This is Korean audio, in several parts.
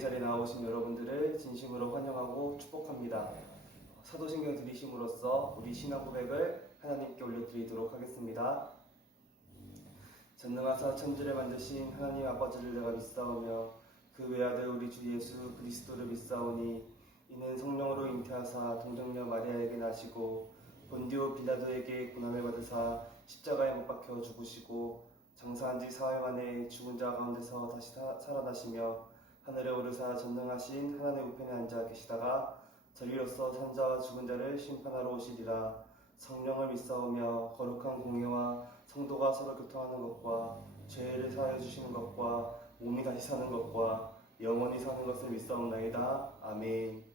자리에 나오신 여러분들을 진심으로 환영하고 축복합니다. 사도신경 들이심으로써 우리 신앙 고백을 하나님께 올려드리도록 하겠습니다. 전능하사 천지를 만드신 하나님 아버지를 내가 믿사오며 그 외아들 우리 주 예수 그리스도를 믿사오니 이는 성령으로 잉태하사 동정녀 마리아에게 나시고 본디오 빌라도에게 고난을 받으사 십자가에 못 박혀 죽으시고 장사한 지 사흘 만에 죽은 자 가운데서 다시 살아나시며 하늘에 오르사 전능하신 하나님의 우편에 앉아 계시다가 저리로서 산자와 죽은 자를 심판하러 오시리라. 성령을 믿사오며 거룩한 공예와 성도가 서로 교통하는 것과 죄를 사하여 주시는 것과 몸이 다시 사는 것과 영원히 사는 것을 믿사옵나이다. 아멘.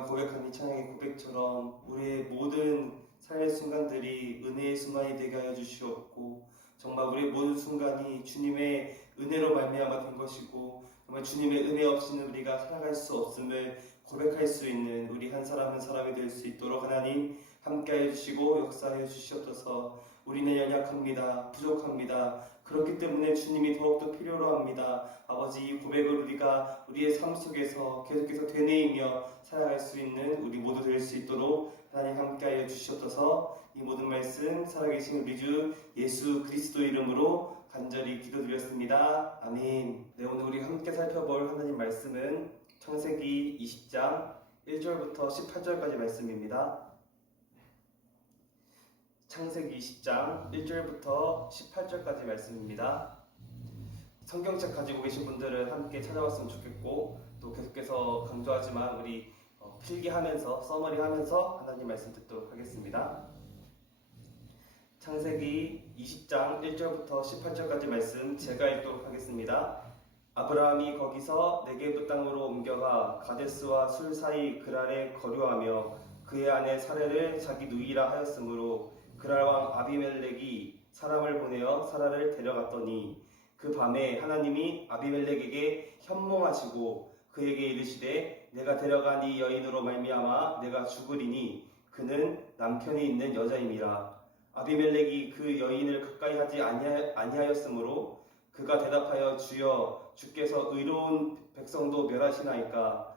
우리가 고백한 이 찬양의 고백처럼 우리의 모든 삶의 순간들이 은혜의 순간이 되게 하여 주시옵고, 정말 우리의 모든 순간이 주님의 은혜로 말미암아 된 것이고, 정말 주님의 은혜 없이는 우리가 살아갈 수 없음을 고백할 수 있는 우리 한 사람 한 사람이 될 수 있도록 하나님 함께하여 주시고 역사하여 주시옵소서. 우리는 연약합니다. 부족합니다. 그렇기 때문에 주님이 더욱더 필요로 합니다. 아버지, 이 고백을 우리가 우리의 삶 속에서 계속해서 되뇌이며 살아갈 수 있는 우리 모두 될 수 있도록 하나님 함께하여 주시옵소서. 이 모든 말씀 살아계신 우리 주 예수 그리스도 이름으로 간절히 기도드렸습니다. 아멘. 네, 오늘 우리 함께 살펴볼 하나님 말씀은 창세기 20장 1절부터 18절까지 말씀입니다. 창세기 20장 1절부터 18절까지 말씀입니다. 성경책 가지고 계신 분들은 함께 찾아봤으면 좋겠고, 또 계속해서 강조하지만 우리 필기하면서 서머리하면서 하나님 말씀 듣도록 하겠습니다. 창세기 20장 1절부터 18절까지 말씀 제가 읽도록 하겠습니다. 아브라함이 거기서 네게브 땅으로 옮겨가 가데스와 술 사이 그랄에 거류하며 그의 아내 사레를 자기 누이라 하였으므로 그랄 왕 아비멜렉이 사람을 보내어 사라를 데려갔더니 그 밤에 하나님이 아비멜렉에게 현몽하시고 그에게 이르시되 내가 데려간 이 여인으로 말미암아 내가 죽으리니 그는 남편이 있는 여자임이라. 아비멜렉이 그 여인을 가까이 하지 아니하였으므로 그가 대답하여 주여 주께서 의로운 백성도 멸하시나이까.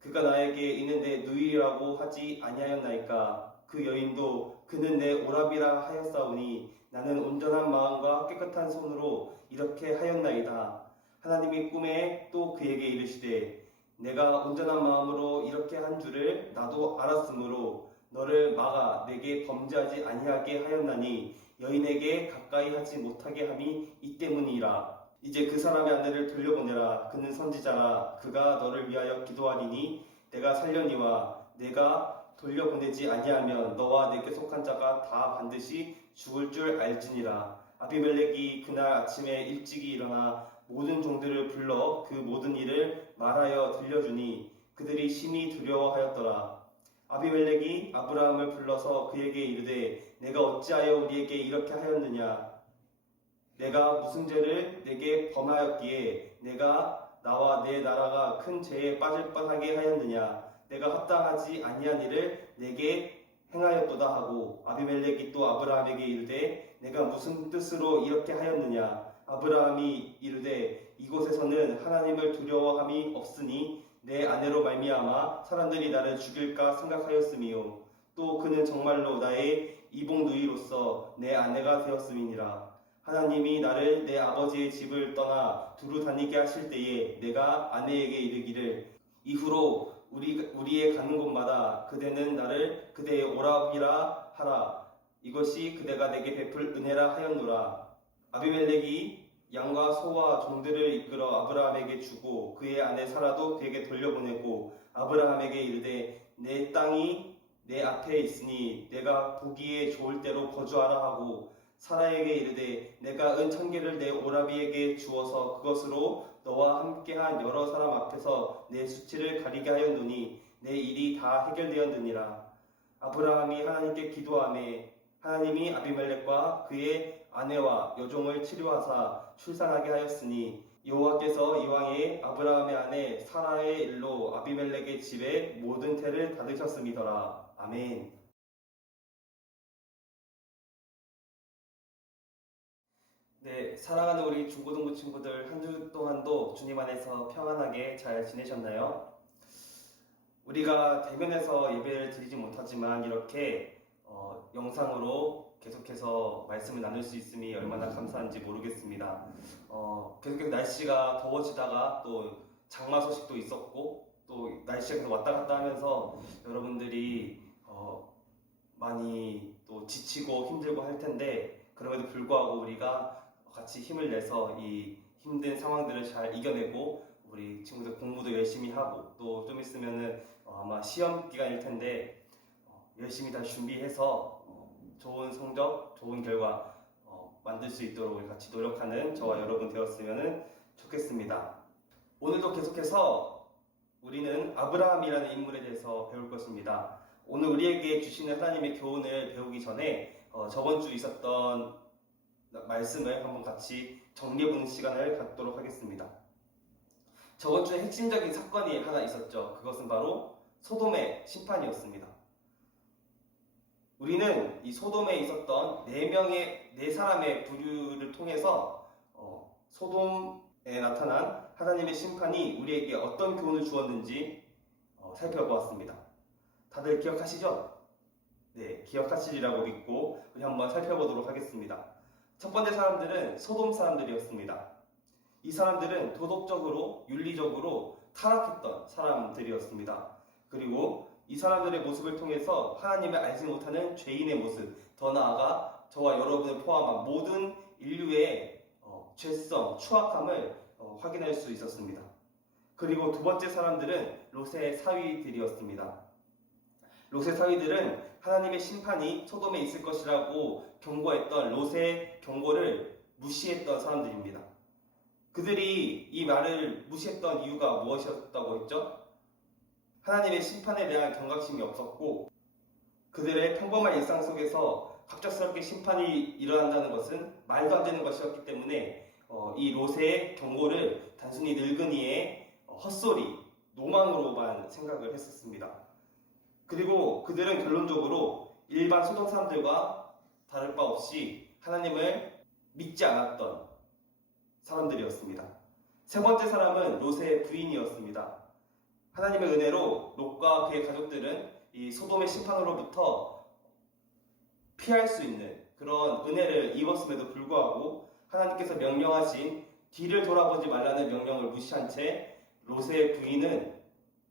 그가 나에게 있는데 누이라고 하지 아니하였나이까. 그 여인도 그는 내 오랍이라 하였사오니 나는 온전한 마음과 깨끗한 손으로 이렇게 하였나이다. 하나님이 꿈에 또 그에게 이르시되 내가 온전한 마음으로 이렇게 한 줄을 나도 알았으므로 너를 막아 내게 범죄하지 아니하게 하였나니 여인에게 가까이 하지 못하게 함이 이 때문이라. 이제 그 사람의 아내를 돌려보내라. 그는 선지자라. 그가 너를 위하여 기도하리니 내가 살려니와 내가 돌려보내지 아니하면 너와 내게 속한 자가 다 반드시 죽을 줄 알지니라. 아비멜렉이 그날 아침에 일찍이 일어나 모든 종들을 불러 그 모든 일을 말하여 들려주니 그들이 심히 두려워하였더라. 아비멜렉이 아브라함을 불러서 그에게 이르되 내가 어찌하여 우리에게 이렇게 하였느냐. 내가 무슨 죄를 내게 범하였기에 내가 나와 내 나라가 큰 죄에 빠질 뻔하게 하였느냐. 내가 합당하지 아니한 일을 내게 행하였도다 하고 아비멜렉이 또 아브라함에게 이르되 내가 무슨 뜻으로 이렇게 하였느냐. 아브라함이 이르되 이곳에서는 하나님을 두려워함이 없으니 내 아내로 말미암아 사람들이 나를 죽일까 생각하였음이요 또 그는 정말로 나의 이복 누이로서 내 아내가 되었음이니라. 하나님이 나를 내 아버지의 집을 떠나 두루 다니게 하실 때에 내가 아내에게 이르기를 이후로 우리의 가는 곳마다 그대는 나를 그대의 오랍이라 하라. 이것이 그대가 내게 베풀 은혜라 하였노라. 아비멜렉이 양과 소와 종들을 이끌어 아브라함에게 주고 그의 아내 사라도 그에게 돌려보내고 아브라함에게 이르되 내 땅이 내 앞에 있으니 내가 보기에 좋을 대로 거주하라 하고 사라에게 이르되 내가 은 1000개를 내 오라비에게 주어서 그것으로 너와 함께한 여러 사람 앞에서 내 수치를 가리게 하였노니 내 일이 다 해결되었느니라. 아브라함이 하나님께 기도하매 하나님이 아비멜렉과 그의 아내와 여종을 치료하사 출산하게 하였으니 여호와께서 이왕에 아브라함의 아내 사라의 일로 아비멜렉의 집에 모든 태를 닫으셨음이더라. 아멘. 네, 사랑하는 우리 중고등부 친구들 한 주 동안도 주님 안에서 평안하게 잘 지내셨나요? 우리가 대면에서 예배를 드리지 못하지만 이렇게 영상으로 계속해서 말씀을 나눌 수 있음이 얼마나 감사한지 모르겠습니다. 계속해서 날씨가 더워지다가 또 장마 소식도 있었고 또 날씨가 계속 왔다 갔다 하면서 여러분들이 많이 또 지치고 힘들고 할 텐데 그럼에도 불구하고 우리가 같이 힘을 내서 이 힘든 상황들을 잘 이겨내고 우리 친구들 공부도 열심히 하고 또 좀 있으면은 아마 시험 기간일 텐데 열심히 다 준비해서 좋은 성적, 좋은 결과 만들 수 있도록 우리 같이 노력하는 저와 여러분 되었으면 좋겠습니다. 오늘도 계속해서 우리는 아브라함이라는 인물에 대해서 배울 것입니다. 오늘 우리에게 주시는 하나님의 교훈을 배우기 전에 저번 주 있었던 말씀을 한번 같이 정리해보는 시간을 갖도록 하겠습니다. 저번 주에 핵심적인 사건이 하나 있었죠. 그것은 바로 소돔의 심판이었습니다. 우리는 이 소돔에 있었던 네 사람의 부류를 통해서 소돔에 나타난 하나님의 심판이 우리에게 어떤 교훈을 주었는지 살펴보았습니다. 다들 기억하시죠? 네, 기억하시리라고 믿고 우리 한번 살펴보도록 하겠습니다. 첫 번째 사람들은 소돔 사람들이었습니다. 이 사람들은 도덕적으로, 윤리적으로 타락했던 사람들이었습니다. 그리고 이 사람들의 모습을 통해서 하나님을 알지 못하는 죄인의 모습, 더 나아가 저와 여러분을 포함한 모든 인류의 죄성, 추악함을 확인할 수 있었습니다. 그리고 두 번째 사람들은 롯의 사위들이었습니다. 롯의 사위들은 하나님의 심판이 소돔에 있을 것이라고 경고했던 롯의 경고를 무시했던 사람들입니다. 그들이 이 말을 무시했던 이유가 무엇이었다고 했죠? 하나님의 심판에 대한 경각심이 없었고 그들의 평범한 일상 속에서 갑작스럽게 심판이 일어난다는 것은 말도 안 되는 것이었기 때문에 이 롯의 경고를 단순히 늙은이의 헛소리, 노망으로만 생각을 했었습니다. 그리고 그들은 결론적으로 일반 소돔 사람들과 다를 바 없이 하나님을 믿지 않았던 사람들이었습니다. 세 번째 사람은 롯의 부인이었습니다. 하나님의 은혜로 롯과 그의 가족들은 이 소돔의 심판으로부터 피할 수 있는 그런 은혜를 입었음에도 불구하고 하나님께서 명령하신 뒤를 돌아보지 말라는 명령을 무시한 채 롯의 부인은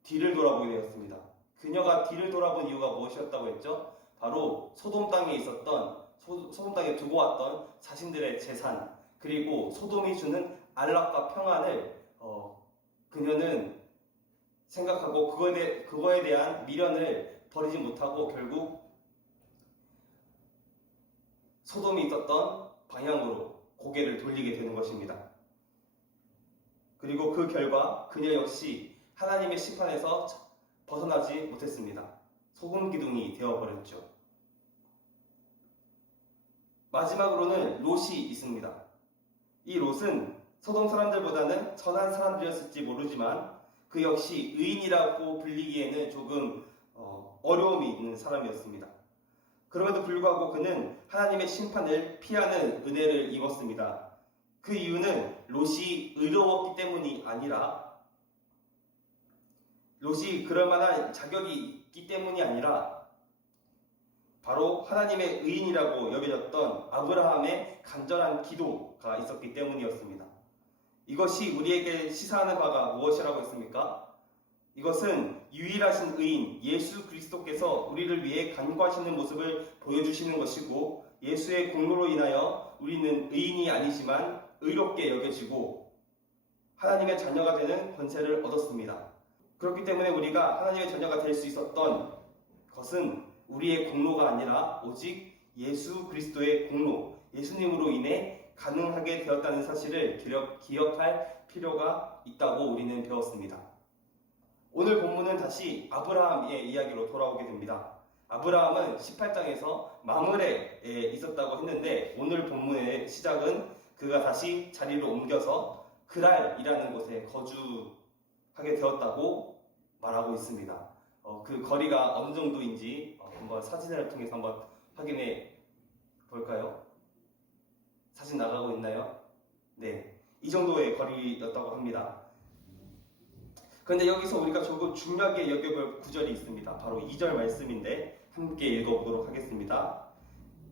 뒤를 돌아보게 되었습니다. 그녀가 뒤를 돌아본 이유가 무엇이었다고 했죠? 바로 소돔 땅에 있었던 소돔 땅에 두고 왔던 자신들의 재산 그리고 소돔이 주는 안락과 평안을 그녀는 생각하고 그거에 대한 미련을 버리지 못하고 결국 소돔이 있었던 방향으로 고개를 돌리게 되는 것입니다. 그리고 그 결과 그녀 역시 하나님의 심판에서 벗어나지 못했습니다. 소금 기둥이 되어버렸죠. 마지막으로는 롯이 있습니다. 이 롯은 소돔 사람들보다는 선한 사람들이었을지 모르지만 그 역시 의인이라고 불리기에는 조금 어려움이 있는 사람이었습니다. 그럼에도 불구하고 그는 하나님의 심판을 피하는 은혜를 입었습니다. 그 이유는 롯이 의로웠기 때문이 아니라 롯이 그럴 만한 자격이 있기 때문이 아니라 바로 하나님의 의인이라고 여겨졌던 아브라함의 간절한 기도가 있었기 때문이었습니다. 이것이 우리에게 시사하는 바가 무엇이라고 했습니까? 이것은 유일하신 의인 예수 그리스도께서 우리를 위해 간구하시는 모습을 보여주시는 것이고 예수의 공로로 인하여 우리는 의인이 아니지만 의롭게 여겨지고 하나님의 자녀가 되는 권세를 얻었습니다. 그렇기 때문에 우리가 하나님의 자녀가 될 수 있었던 것은 우리의 공로가 아니라 오직 예수 그리스도의 공로, 예수님으로 인해 가능하게 되었다는 사실을 기억할 필요가 있다고 우리는 배웠습니다. 오늘 본문은 다시 아브라함의 이야기로 돌아오게 됩니다. 아브라함은 18장에서 마므레에 있었다고 했는데 오늘 본문의 시작은 그가 다시 자리를 옮겨서 그랄이라는 곳에 거주하게 되었다고 말하고 있습니다. 그 거리가 어느 정도인지 한번 사진을 통해서 한번 확인해 볼까요? 사진 나가고 있나요? 네, 이 정도의 거리였다고 합니다. 그런데 여기서 우리가 조금 중요하게 여겨볼 구절이 있습니다. 바로 2절 말씀인데 함께 읽어보도록 하겠습니다.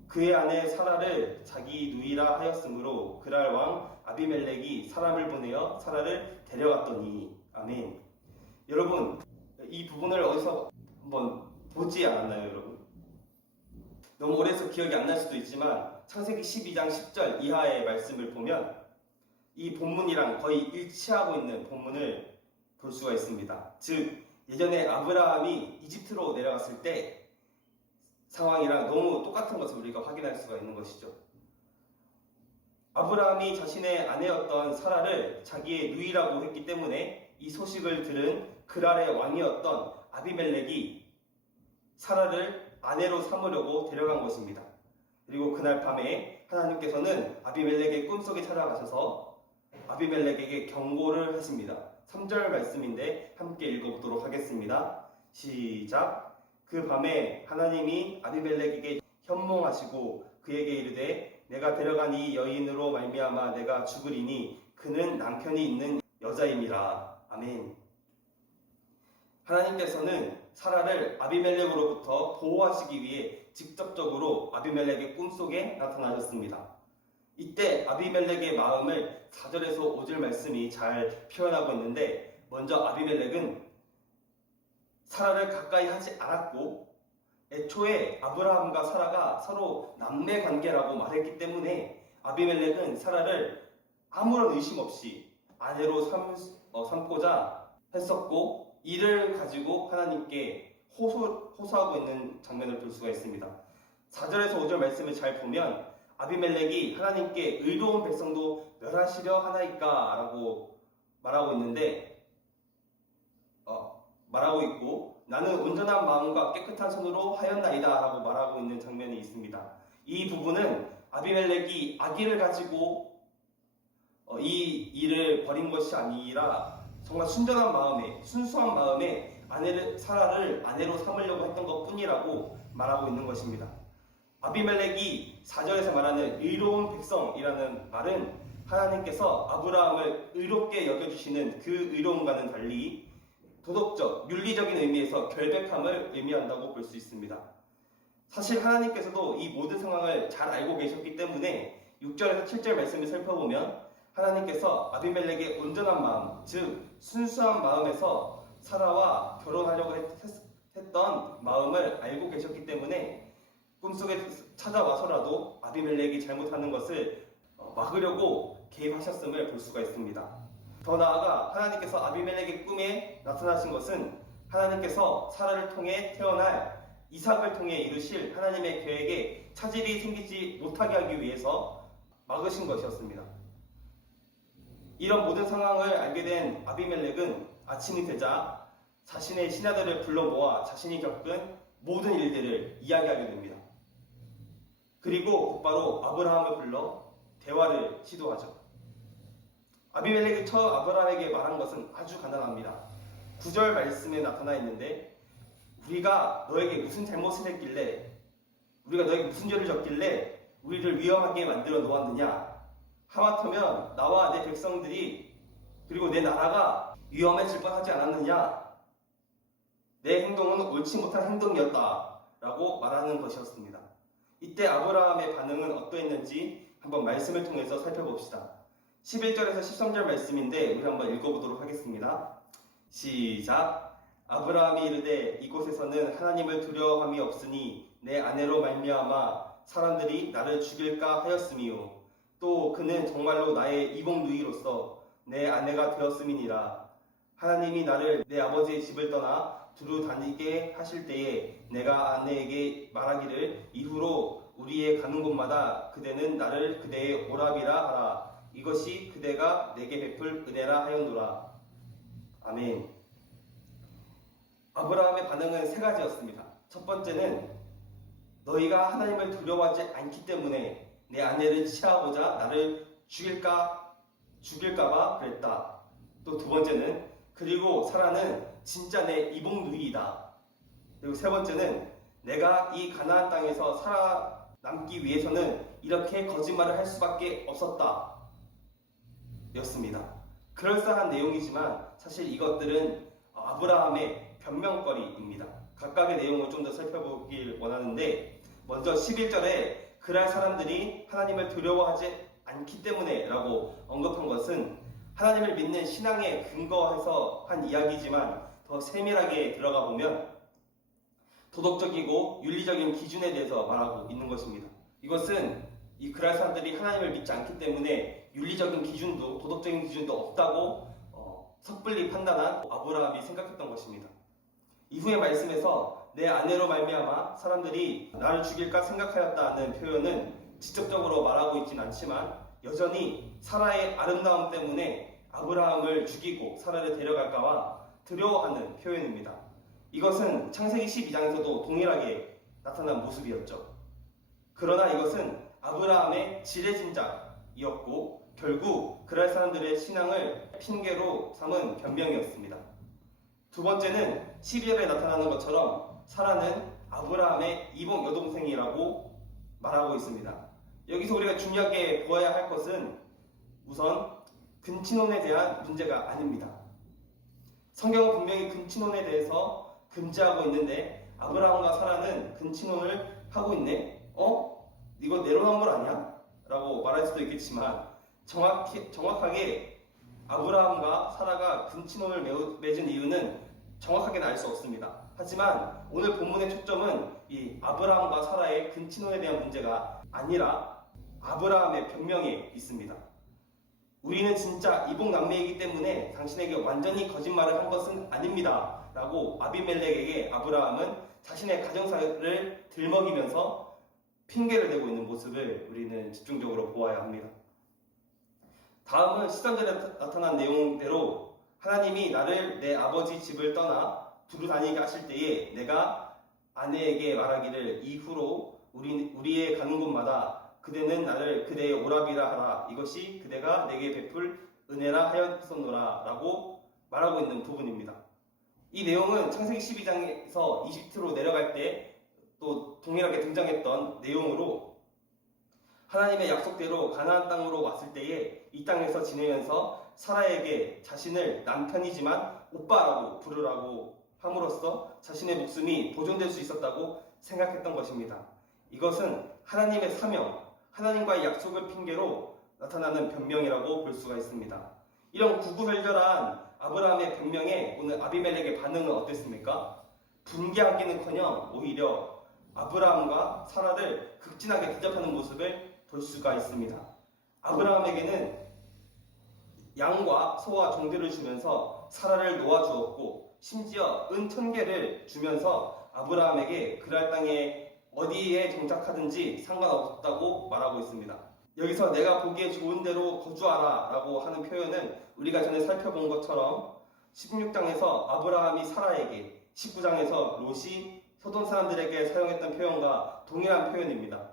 그의 아내 사라를 자기 누이라 하였으므로 그랄 왕 아비멜렉이 사람을 보내어 사라를 데려갔더니 아멘. 여러분 이 부분을 어디서 한번 보지 않았나요, 여러분? 너무 오래해서 기억이 안 날 수도 있지만 창세기 12장 10절 이하의 말씀을 보면 이 본문이랑 거의 일치하고 있는 본문을 볼 수가 있습니다. 즉 예전에 아브라함이 이집트로 내려갔을 때 상황이랑 너무 똑같은 것을 우리가 확인할 수가 있는 것이죠. 아브라함이 자신의 아내였던 사라를 자기의 누이라고 했기 때문에 이 소식을 들은 그랄의 왕이었던 아비멜렉이 사라를 아내로 삼으려고 데려간 것입니다. 그리고 그날 밤에 하나님께서는 아비멜렉의 꿈속에 찾아가셔서 아비멜렉에게 경고를 하십니다. 3절 말씀인데 함께 읽어보도록 하겠습니다. 시작. 그 밤에 하나님이 아비멜렉에게 현몽하시고 그에게 이르되 내가 데려간 이 여인으로 말미암아 내가 죽으리니 그는 남편이 있는 여자임이라. 아멘. 하나님께서는 사라를 아비멜렉으로부터 보호하시기 위해 직접적으로 아비멜렉의 꿈속에 나타나셨습니다. 이때 아비멜렉의 마음을 4절에서 5절 말씀이 잘 표현하고 있는데, 먼저 아비멜렉은 사라를 가까이 하지 않았고 애초에 아브라함과 사라가 서로 남매 관계라고 말했기 때문에 아비멜렉은 사라를 아무런 의심 없이 아내로 삼고자 했었고, 이를 가지고 하나님께 호소하고 있는 장면을 볼 수가 있습니다. 4절에서 5절 말씀을 잘 보면 아비멜렉이 하나님께 의로운 백성도 멸하시려 하나이까 라고 말하고 있고, 나는 온전한 마음과 깨끗한 손으로 하였나이다 라고 말하고 있는 장면이 있습니다. 이 부분은 아비멜렉이 악의를 가지고 이 일을 벌인 것이 아니라 정말 순전한 마음에, 순수한 마음에 사라를 아내로 삼으려고 했던 것 뿐이라고 말하고 있는 것입니다. 아비멜렉이 4절에서 말하는 의로운 백성이라는 말은 하나님께서 아브라함을 의롭게 여겨주시는 그 의로움과는 달리 도덕적, 윤리적인 의미에서 결백함을 의미한다고 볼 수 있습니다. 사실 하나님께서도 이 모든 상황을 잘 알고 계셨기 때문에 6절에서 7절 말씀을 살펴보면 하나님께서 아비멜렉의 온전한 마음, 즉 순수한 마음에서 사라와 결혼하려고 했던 마음을 알고 계셨기 때문에 꿈속에 찾아와서라도 아비멜렉이 잘못하는 것을 막으려고 개입하셨음을 볼 수가 있습니다. 더 나아가 하나님께서 아비멜렉의 꿈에 나타나신 것은 하나님께서 사라를 통해 태어날 이삭을 통해 이루실 하나님의 계획에 차질이 생기지 못하게 하기 위해서 막으신 것이었습니다. 이런 모든 상황을 알게 된 아비멜렉은 아침이 되자 자신의 신하들을 불러 모아 자신이 겪은 모든 일들을 이야기하게 됩니다. 그리고 곧바로 아브라함을 불러 대화를 시도하죠. 아비멜렉이 처음 아브라함에게 말한 것은 아주 간단합니다. 9절 말씀에 나타나 있는데, 우리가 너에게 무슨 잘못을 했길래, 우리가 너에게 무슨 죄를 졌길래 우리를 위험하게 만들어 놓았느냐? 하마터면 나와 내 백성들이 그리고 내 나라가 위험해질 뻔하지 않았느냐? 내 행동은 옳지 못한 행동이었다 라고 말하는 것이었습니다. 이때 아브라함의 반응은 어떠했는지 한번 말씀을 통해서 살펴봅시다. 11절에서 13절 말씀인데 우리 한번 읽어보도록 하겠습니다. 시작. 아브라함이 이르되 이곳에서는 하나님을 두려워함이 없으니 내 아내로 말미암아 사람들이 나를 죽일까 하였음이요, 또 그는 정말로 나의 이복 누이로서 내 아내가 되었음이니라. 하나님이 나를 내 아버지의 집을 떠나 두루 다니게 하실 때에 내가 아내에게 말하기를 이후로 우리의 가는 곳마다 그대는 나를 그대의 오랍이라 하라. 이것이 그대가 내게 베풀 은혜라 하였노라. 아멘. 아브라함의 반응은 세 가지였습니다. 첫 번째는 너희가 하나님을 두려워하지 않기 때문에 내 아내를 취하고자 나를 죽일까봐 그랬다. 또 두 번째는 그리고 사라는 진짜 내 이복 누이이다. 그리고 세 번째는 내가 이 가나안 땅에서 살아남기 위해서는 이렇게 거짓말을 할 수밖에 없었다 였습니다. 그럴싸한 내용이지만 사실 이것들은 아브라함의 변명거리입니다. 각각의 내용을 좀 더 살펴보길 원하는데, 먼저 11절에 그랄 사람들이 하나님을 두려워하지 않기 때문에 라고 언급한 것은 하나님을 믿는 신앙에 근거해서 한 이야기지만 더 세밀하게 들어가 보면 도덕적이고 윤리적인 기준에 대해서 말하고 있는 것입니다. 이것은 이 그랄 사람들이 하나님을 믿지 않기 때문에 윤리적인 기준도 도덕적인 기준도 없다고 섣불리 판단한 아브라함이 생각했던 것입니다. 이후의 말씀에서 내 아내로 말미암아 사람들이 나를 죽일까 생각하였다는 표현은 직접적으로 말하고 있진 않지만 여전히 사라의 아름다움 때문에 아브라함을 죽이고 사라를 데려갈까와 두려워하는 표현입니다. 이것은 창세기 12장에서도 동일하게 나타난 모습이었죠. 그러나 이것은 아브라함의 지레짐작이었고 결국 그랄 사람들의 신앙을 핑계로 삼은 변명이었습니다. 두 번째는 12절에 나타나는 것처럼 사라는 아브라함의 이복 여동생이라고 말하고 있습니다. 여기서 우리가 중요하게 보아야 할 것은 우선 근친혼에 대한 문제가 아닙니다. 성경은 분명히 근친혼에 대해서 금지하고 있는데 아브라함과 사라는 근친혼을 하고 있네? 이거 내로남불 아니야? 라고 말할 수도 있겠지만 정확하게 아브라함과 사라가 근친혼을 맺은 이유는 정확하게는 알 수 없습니다. 하지만 오늘 본문의 초점은 이 아브라함과 사라의 근친혼에 대한 문제가 아니라 아브라함의 변명에 있습니다. 우리는 진짜 이복남매이기 때문에 당신에게 완전히 거짓말을 한 것은 아닙니다. 라고 아비멜렉에게 아브라함은 자신의 가정사를 들먹이면서 핑계를 대고 있는 모습을 우리는 집중적으로 보아야 합니다. 다음은 시선절에 나타난 내용대로 하나님이 나를 내 아버지 집을 떠나 두루 다니게 하실 때에 내가 아내에게 말하기를 이후로 우리의 가는 곳마다 그대는 나를 그대의 오라비라 하라. 이것이 그대가 내게 베풀 은혜라 하였었노라 라고 말하고 있는 부분입니다. 이 내용은 창세기 12장에서 이집트로 내려갈 때 또 동일하게 등장했던 내용으로 하나님의 약속대로 가나안 땅으로 왔을 때에 이 땅에서 지내면서 사라에게 자신을 남편이지만 오빠라고 부르라고 함으로써 자신의 목숨이 보존될 수 있었다고 생각했던 것입니다. 이것은 하나님의 사명, 하나님과의 약속을 핑계로 나타나는 변명이라고 볼 수가 있습니다. 이런 구구절절한 아브라함의 변명에 오늘 아비멜렉의 반응은 어땠습니까? 분개하기는커녕 오히려 아브라함과 사라를 극진하게 대접하는 모습을 볼 수가 있습니다. 아브라함에게는 양과 소와 종들을 주면서 사라를 놓아주었고 심지어 은 1000개를 주면서 아브라함에게 그랄 땅에 어디에 정착하든지 상관없다고 말하고 있습니다. 여기서 내가 보기에 좋은 대로 거주하라 라고 하는 표현은 우리가 전에 살펴본 것처럼 16장에서 아브라함이 사라에게, 19장에서 롯이 소돔 사람들에게 사용했던 표현과 동일한 표현입니다.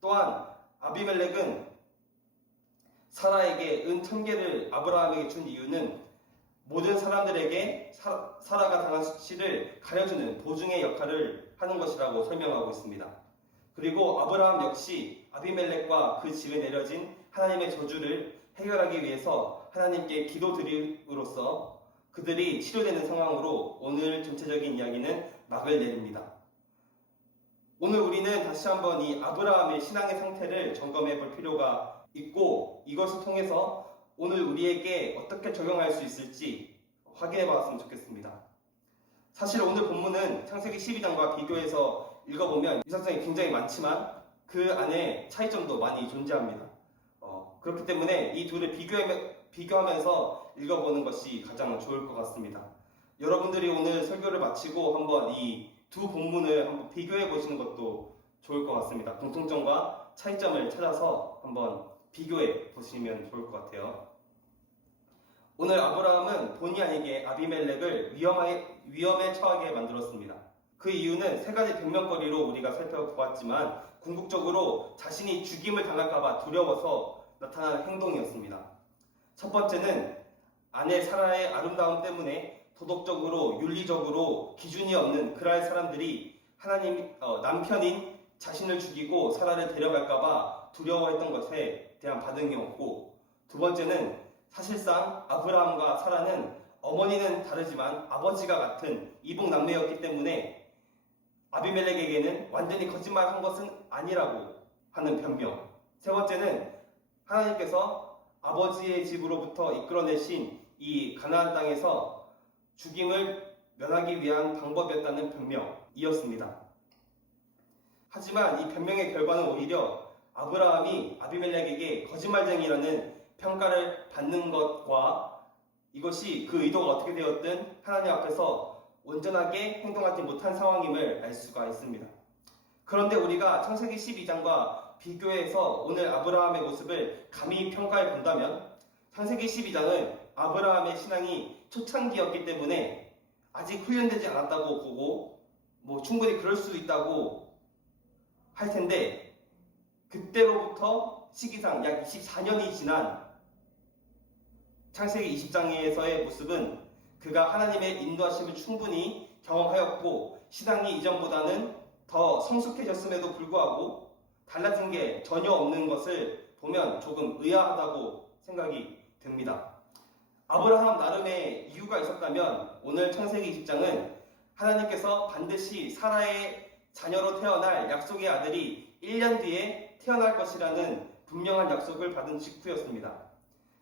또한 아비멜렉은 사라에게 은 1000개를 아브라함에게 준 이유는 모든 사람들에게 사라가 당한 수치를 가려주는 보증의 역할을 하는 것이라고 설명하고 있습니다. 그리고 아브라함 역시 아비멜렉과 그 집에 내려진 하나님의 저주를 해결하기 위해서 하나님께 기도드림으로써 그들이 치료되는 상황으로 오늘 전체적인 이야기는 막을 내립니다. 오늘 우리는 다시 한번 이 아브라함의 신앙의 상태를 점검해 볼 필요가 있고 이것을 통해서 오늘 우리에게 어떻게 적용할 수 있을지 확인해 봤으면 좋겠습니다. 사실 오늘 본문은 창세기 12장과 비교해서 읽어보면 유사성이 굉장히 많지만 그 안에 차이점도 많이 존재합니다. 그렇기 때문에 이 둘을 비교하면서 읽어보는 것이 가장 좋을 것 같습니다. 여러분들이 오늘 설교를 마치고 한번 이 두 본문을 한번 비교해 보시는 것도 좋을 것 같습니다. 공통점과 차이점을 찾아서 한번 비교해 보시면 좋을 것 같아요. 오늘 아브라함은 본의 아니게 아비멜렉을 위험에 처하게 만들었습니다. 그 이유는 세 가지 변명거리로 우리가 살펴보았지만 궁극적으로 자신이 죽임을 당할까봐 두려워서 나타난 행동이었습니다. 첫 번째는 아내 사라의 아름다움 때문에 도덕적으로 윤리적으로 기준이 없는 그랄 사람들이 남편인 자신을 죽이고 사라를 데려갈까봐 두려워했던 것에 대한 반응이었고, 두 번째는 사실상 아브라함과 사라는 어머니는 다르지만 아버지가 같은 이복남매였기 때문에 아비멜렉에게는 완전히 거짓말한 것은 아니라고 하는 변명. 세 번째는 하나님께서 아버지의 집으로부터 이끌어내신 이 가나안 땅에서 죽임을 면하기 위한 방법이었다는 변명이었습니다. 하지만 이 변명의 결과는 오히려 아브라함이 아비멜렉에게 거짓말쟁이라는 평가를 받는 것과 이것이 그 의도가 어떻게 되었든 하나님 앞에서 온전하게 행동하지 못한 상황임을 알 수가 있습니다. 그런데 우리가 창세기 12장과 비교해서 오늘 아브라함의 모습을 감히 평가해 본다면 창세기 12장은 아브라함의 신앙이 초창기였기 때문에 아직 훈련되지 않았다고 보고 충분히 그럴 수 있다고 할 텐데, 그때로부터 시기상 약 24년이 지난 창세기 20장에서의 모습은 그가 하나님의 인도하심을 충분히 경험하였고 신앙이 이전보다는 더 성숙해졌음에도 불구하고 달라진 게 전혀 없는 것을 보면 조금 의아하다고 생각이 듭니다. 아브라함 나름의 이유가 있었다면 오늘 창세기 20장은 하나님께서 반드시 사라의 자녀로 태어날 약속의 아들이 1년 뒤에 태어날 것이라는 분명한 약속을 받은 직후였습니다.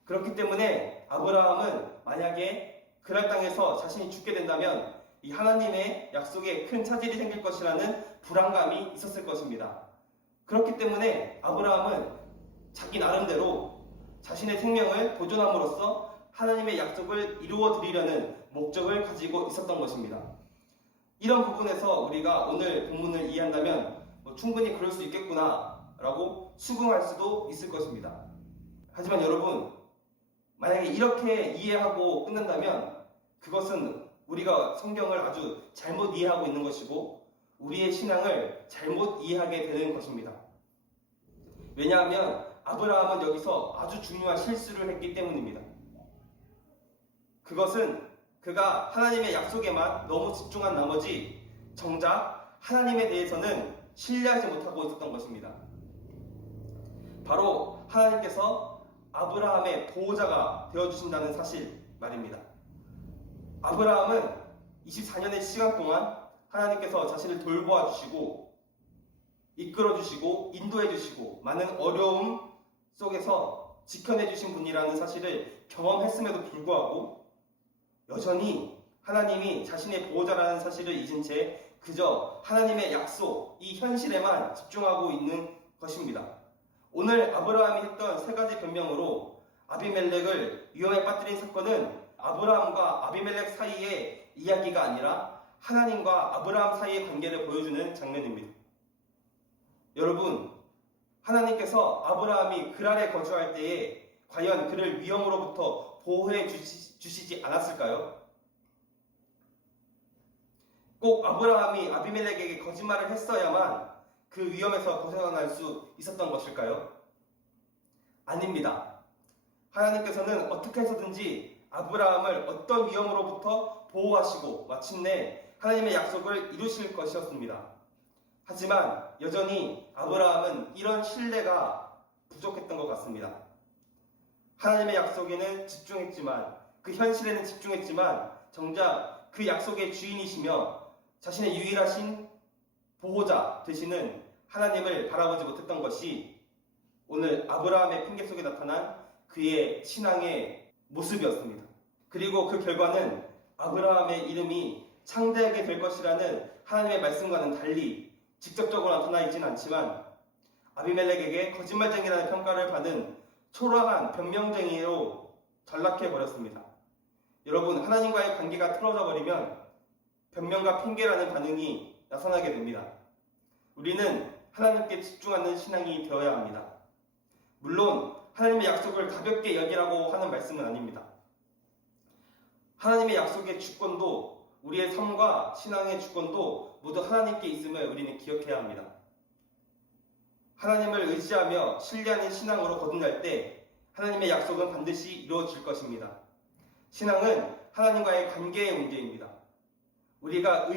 그렇기 때문에 아브라함은 만약에 그랄 땅에서 자신이 죽게 된다면 이 하나님의 약속에 큰 차질이 생길 것이라는 불안감이 있었을 것입니다. 그렇기 때문에 아브라함은 자기 나름대로 자신의 생명을 보존함으로써 하나님의 약속을 이루어 드리려는 목적을 가지고 있었던 것입니다. 이런 부분에서 우리가 오늘 본문을 이해한다면 충분히 그럴 수 있겠구나 라고 수긍할 수도 있을 것입니다. 하지만 여러분, 만약에 이렇게 이해하고 끝난다면 그것은 우리가 성경을 아주 잘못 이해하고 있는 것이고 우리의 신앙을 잘못 이해하게 되는 것입니다. 왜냐하면 아브라함은 여기서 아주 중요한 실수를 했기 때문입니다. 그것은 그가 하나님의 약속에만 너무 집중한 나머지 정작 하나님에 대해서는 신뢰하지 못하고 있었던 것입니다. 바로 하나님께서 아브라함의 보호자가 되어주신다는 사실 말입니다. 아브라함은 24년의 시간 동안 하나님께서 자신을 돌보아 주시고 이끌어 주시고 인도해 주시고 많은 어려움 속에서 지켜내 주신 분이라는 사실을 경험했음에도 불구하고 여전히 하나님이 자신의 보호자라는 사실을 잊은 채 그저 하나님의 약속, 이 현실에만 집중하고 있는 것입니다. 오늘 아브라함이 했던 세 가지 변명으로 아비멜렉을 위험에 빠뜨린 사건은 아브라함과 아비멜렉 사이의 이야기가 아니라 하나님과 아브라함 사이의 관계를 보여주는 장면입니다. 여러분, 하나님께서 아브라함이 그랄에 거주할 때에 과연 그를 위험으로부터 보호해 주시지 않았을까요? 꼭 아브라함이 아비멜렉에게 거짓말을 했어야만 그 위험에서 벗어날 수 있었던 것일까요? 아닙니다. 하나님께서는 어떻게 해서든지 아브라함을 어떤 위험으로부터 보호하시고 마침내 하나님의 약속을 이루실 것이었습니다. 하지만 여전히 아브라함은 이런 신뢰가 부족했던 것 같습니다. 하나님의 약속에는 집중했지만 그 현실에는 집중했지만 정작 그 약속의 주인이시며 자신의 유일하신 보호자 되시는 하나님을 바라보지 못했던 것이 오늘 아브라함의 핑계 속에 나타난 그의 신앙의 모습이었습니다. 그리고 그 결과는 아브라함의 이름이 창대하게 될 것이라는 하나님의 말씀과는 달리 직접적으로 나타나 있지는 않지만 아비멜렉에게 거짓말쟁이라는 평가를 받은 초라한 변명쟁이로 전락해버렸습니다. 여러분, 하나님과의 관계가 틀어져 버리면 변명과 핑계라는 반응이 나타나게 됩니다. 우리는 하나님께 집중하는 신앙이 되어야 합니다. 물론 하나님의 약속을 가볍게 여기라고 하는 말씀은 아닙니다. 하나님의 약속의 주권도 우리의 삶과 신앙의 주권도 모두 하나님께 있음을 우리는 기억해야 합니다. 하나님을 의지하며 신뢰하는 신앙으로 거듭날 때 하나님의 약속은 반드시 이루어질 것입니다. 신앙은 하나님과의 관계의 문제입니다. 우리가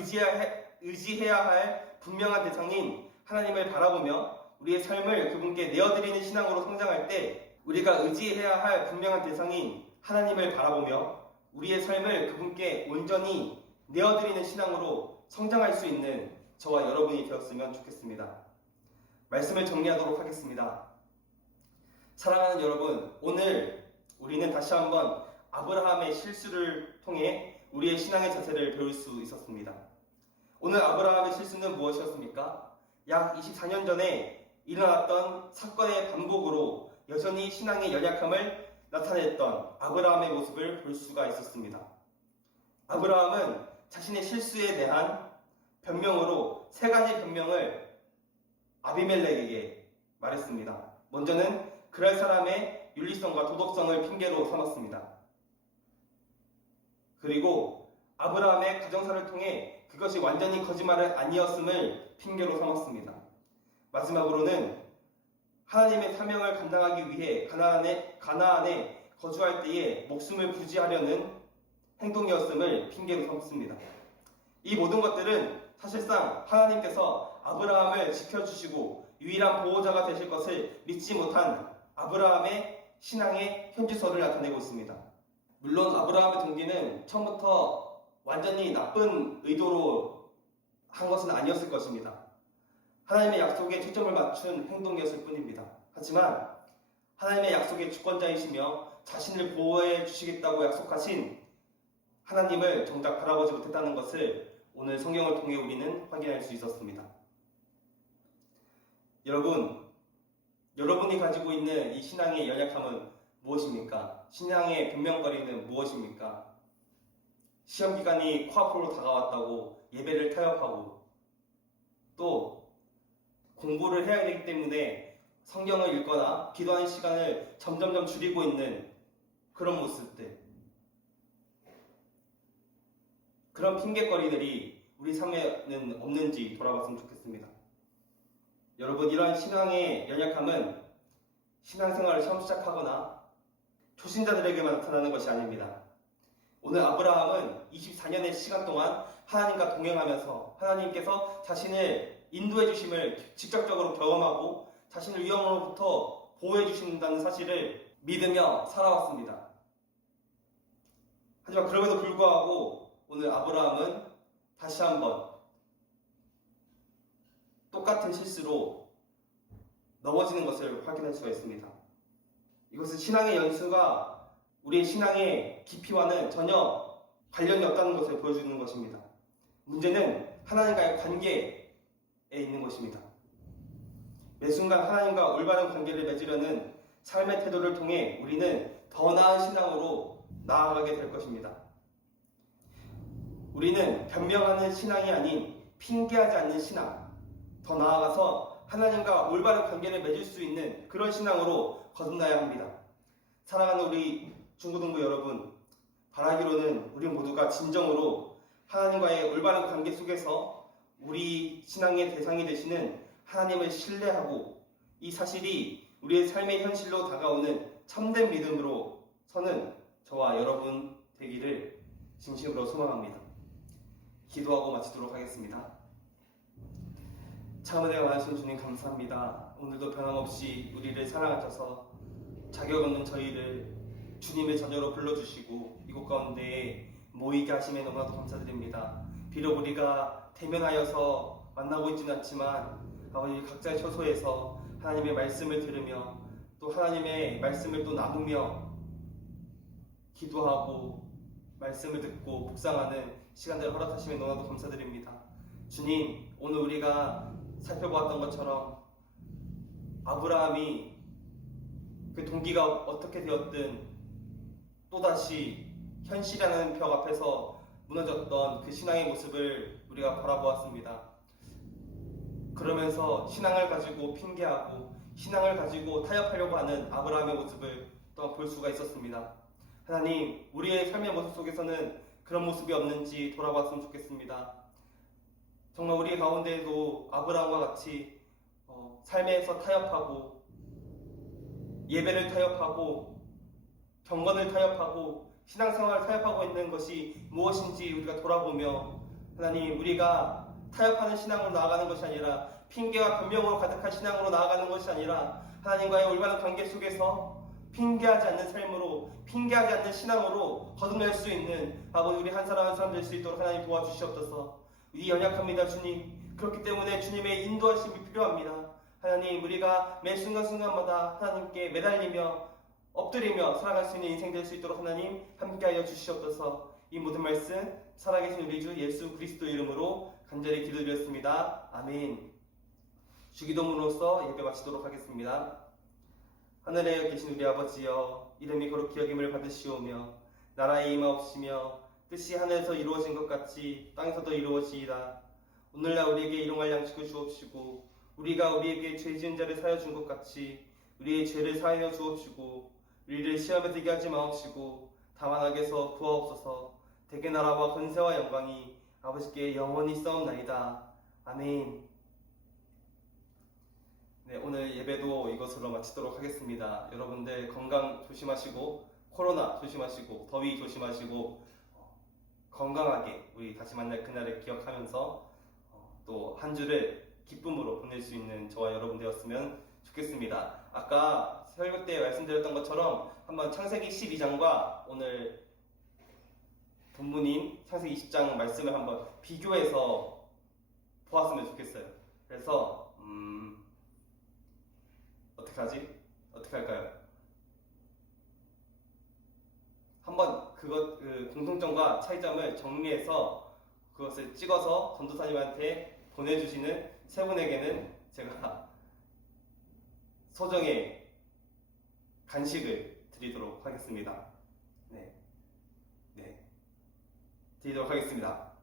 의지해야 할 분명한 대상인 하나님을 바라보며 우리의 삶을 그분께 내어드리는 신앙으로 성장할 때 우리가 의지해야 할 분명한 대상인 하나님을 바라보며 우리의 삶을 그분께 온전히 내어드리는 신앙으로 성장할 수 있는 저와 여러분이 되었으면 좋겠습니다. 말씀을 정리하도록 하겠습니다. 사랑하는 여러분, 오늘 우리는 다시 한번 아브라함의 실수를 통해 우리의 신앙의 자세를 배울 수 있었습니다. 오늘 아브라함의 실수는 무엇이었습니까? 약 24년 전에 일어났던 사건의 반복으로 여전히 신앙의 연약함을 나타냈던 아브라함의 모습을 볼 수가 있었습니다. 아브라함은 자신의 실수에 대한 변명으로 세 가지 변명을 아비멜렉에게 말했습니다. 먼저는 그랄 사람의 윤리성과 도덕성을 핑계로 삼았습니다. 그리고 아브라함의 가정사를 통해 그것이 완전히 거짓말은 아니었음을 핑계로 삼았습니다. 마지막으로는 하나님의 사명을 감당하기 위해 가나안에 거주할 때에 목숨을 부지하려는 행동이었음을 핑계로 삼습니다. 이 모든 것들은 사실상 하나님께서 아브라함을 지켜주시고 유일한 보호자가 되실 것을 믿지 못한 아브라함의 신앙의 현주소를 나타내고 있습니다. 물론 아브라함의 동기는 처음부터 완전히 나쁜 의도로 한 것은 아니었을 것입니다. 하나님의 약속에 초점을 맞춘 행동이었을 뿐입니다. 하지만 하나님의 약속의 주권자이시며 자신을 보호해 주시겠다고 약속하신 하나님을 정작 바라보지 못했다는 것을 오늘 성경을 통해 우리는 확인할 수 있었습니다. 여러분이 가지고 있는 이 신앙의 연약함은 무엇입니까? 신앙의 변명거리는 무엇입니까? 시험기간이 코앞으로 다가왔다고 예배를 타협하고 또 공부를 해야 되기 때문에 성경을 읽거나 기도하는 시간을 점점점 줄이고 있는 그런 모습들, 그런 핑계거리들이 우리 삶에는 없는지 돌아봤으면 좋겠습니다. 여러분, 이러한 신앙의 연약함은 신앙생활을 처음 시작하거나 초신자들에게만 나타나는 것이 아닙니다. 오늘 아브라함은 24년의 시간 동안 하나님과 동행하면서 하나님께서 자신을 인도해 주심을 직접적으로 경험하고 자신을 위험으로부터 보호해 주신다는 사실을 믿으며 살아왔습니다. 하지만 그럼에도 불구하고 오늘 아브라함은 다시 한번 똑같은 실수로 넘어지는 것을 확인할 수가 있습니다. 이것은 신앙의 연수가 우리의 신앙의 깊이와는 전혀 관련이 없다는 것을 보여주는 것입니다. 문제는 하나님과의 관계에 있는 것입니다. 매 순간 하나님과 올바른 관계를 맺으려는 삶의 태도를 통해 우리는 더 나은 신앙으로 나아가게 될 것입니다. 우리는 변명하는 신앙이 아닌 핑계하지 않는 신앙, 더 나아가서 하나님과 올바른 관계를 맺을 수 있는 그런 신앙으로 거듭나야 합니다. 사랑하는 우리 중고등부 여러분, 바라기로는 우리 모두가 진정으로 하나님과의 올바른 관계 속에서 우리 신앙의 대상이 되시는 하나님을 신뢰하고 이 사실이 우리의 삶의 현실로 다가오는 참된 믿음으로 서는 저와 여러분 되기를 진심으로 소망합니다. 기도하고 마치도록 하겠습니다. 참 은혜가 많으신 주님 감사합니다. 오늘도 변함없이 우리를 사랑하셔서 자격 없는 저희를 주님의 자녀로 불러주시고 이곳 가운데 모이게 하심에 너무나도 감사드립니다. 비록 우리가 대면하여서 만나고 있지는 않지만 아버지 각자의 처소에서 하나님의 말씀을 들으며 또 하나님의 말씀을 또 나누며 기도하고 말씀을 듣고 묵상하는 시간들을 허락하시면 너무나도 감사드립니다. 주님, 오늘 우리가 살펴보았던 것처럼 아브라함이 그 동기가 어떻게 되었든 또다시 현실이라는 벽 앞에서 무너졌던 그 신앙의 모습을 우리가 바라보았습니다. 그러면서 신앙을 가지고 핑계하고 신앙을 가지고 타협하려고 하는 아브라함의 모습을 또 볼 수가 있었습니다. 하나님, 우리의 삶의 모습 속에서는 그런 모습이 없는지 돌아봤으면 좋겠습니다. 정말 우리 가운데에도 아브라함과 같이 삶에서 타협하고 예배를 타협하고 경건을 타협하고 신앙생활을 타협하고 있는 것이 무엇인지 우리가 돌아보며 하나님, 우리가 타협하는 신앙으로 나아가는 것이 아니라 핑계와 변명으로 가득한 신앙으로 나아가는 것이 아니라 하나님과의 올바른 관계 속에서 핑계하지 않는 삶으로, 핑계하지 않는 신앙으로 거듭날 수 있는 아버지 우리 한 사람 한 사람 될 수 있도록 하나님 도와주시옵소서. 우리 연약합니다, 주님. 그렇기 때문에 주님의 인도하심이 필요합니다. 하나님, 우리가 매 순간순간마다 하나님께 매달리며 엎드리며 살아갈 수 있는 인생 될 수 있도록 하나님 함께하여 주시옵소서. 이 모든 말씀 살아계신 우리 주 예수 그리스도 이름으로 간절히 기도드렸습니다. 아멘. 주기도문으로서 예배 마치도록 하겠습니다. 하늘에 계신 우리 아버지여, 이름이 거룩히 여김을 받으시오며 나라에 임하옵시며 뜻이 하늘에서 이루어진 것 같이 땅에서도 이루어지이다. 오늘날 우리에게 일용할 양식을 주옵시고 우리가 우리에게 죄 지은 자를 사하여 준 것 같이 우리의 죄를 사하여 주옵시고 우리를 시험에 들게 하지 마옵시고 다만 악에서 구하옵소서. 대개 나라와 권세와 영광이 아버지께 영원히 싸움나이다. 아멘. 네, 오늘 예배도 이것으로 마치도록 하겠습니다. 여러분들 건강 조심하시고 코로나 조심하시고 더위 조심하시고 건강하게 우리 다시 만날 그날을 기억하면서 또 한 주를 기쁨으로 보낼 수 있는 저와 여러분 되었으면 좋겠습니다. 아까 설교 때 말씀드렸던 것처럼 한번 창세기 12장과 오늘 본문인 창세기 20장 말씀을 한번 비교해서 보았으면 좋겠어요. 그래서 어떻게 하지? 어떻게 할까요? 한번 그 공통점과 차이점을 정리해서 그것을 찍어서 전도사님한테 보내주시는 세 분에게는 제가 소정의 간식을 드리도록 하겠습니다. 네. 드리도록 하겠습니다.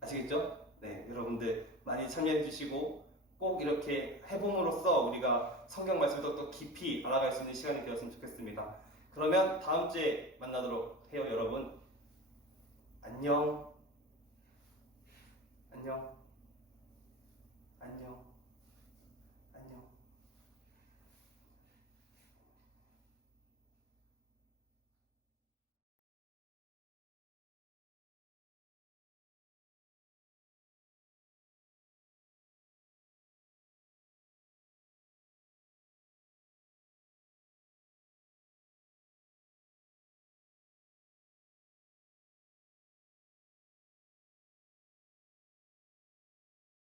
아시겠죠? 네. 여러분들 많이 참여해 주시고 꼭 이렇게 해봄으로써 우리가 성경 말씀을 더 깊이 알아갈 수 있는 시간이 되었으면 좋겠습니다. 그러면 다음 주에 만나도록 해요, 여러분. 안녕. 안녕.